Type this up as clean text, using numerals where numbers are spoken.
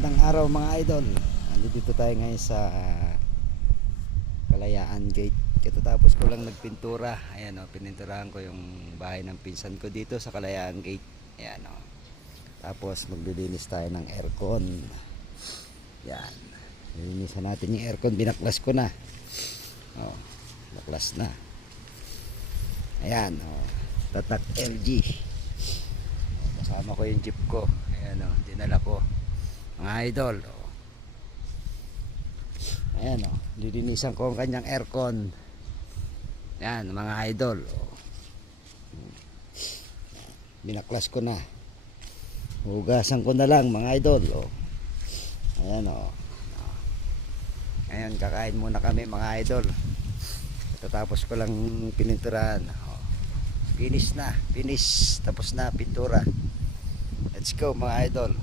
Magandang araw mga idol. Nandito tayo ngayon sa Kalayaan Gate. Katatapos ko lang nagpintura. Ayan o, pininturahan ko yung bahay ng pinsan ko dito sa Kalayaan Gate. Ayan o. Tapos maglilinis tayo ng aircon. Yan. Lilinisan natin yung aircon. Binaklas ko na. O, baklas na. Ayan o. Tatak LG. O, kasama ko yung jeep ko. Ayan o, dinala ko. Mga idol, oh. Ayan o, lilinisan ko ang kanyang aircon. Ayan mga idol, oh. Binaklas ko na. Hugasan ko na lang mga idol, oh. Ayan o. Ayan, kakain muna kami mga idol. Tatapos ko lang pininturahan, oh. Finish na, finish. Tapos na pintura. Let's go mga idol.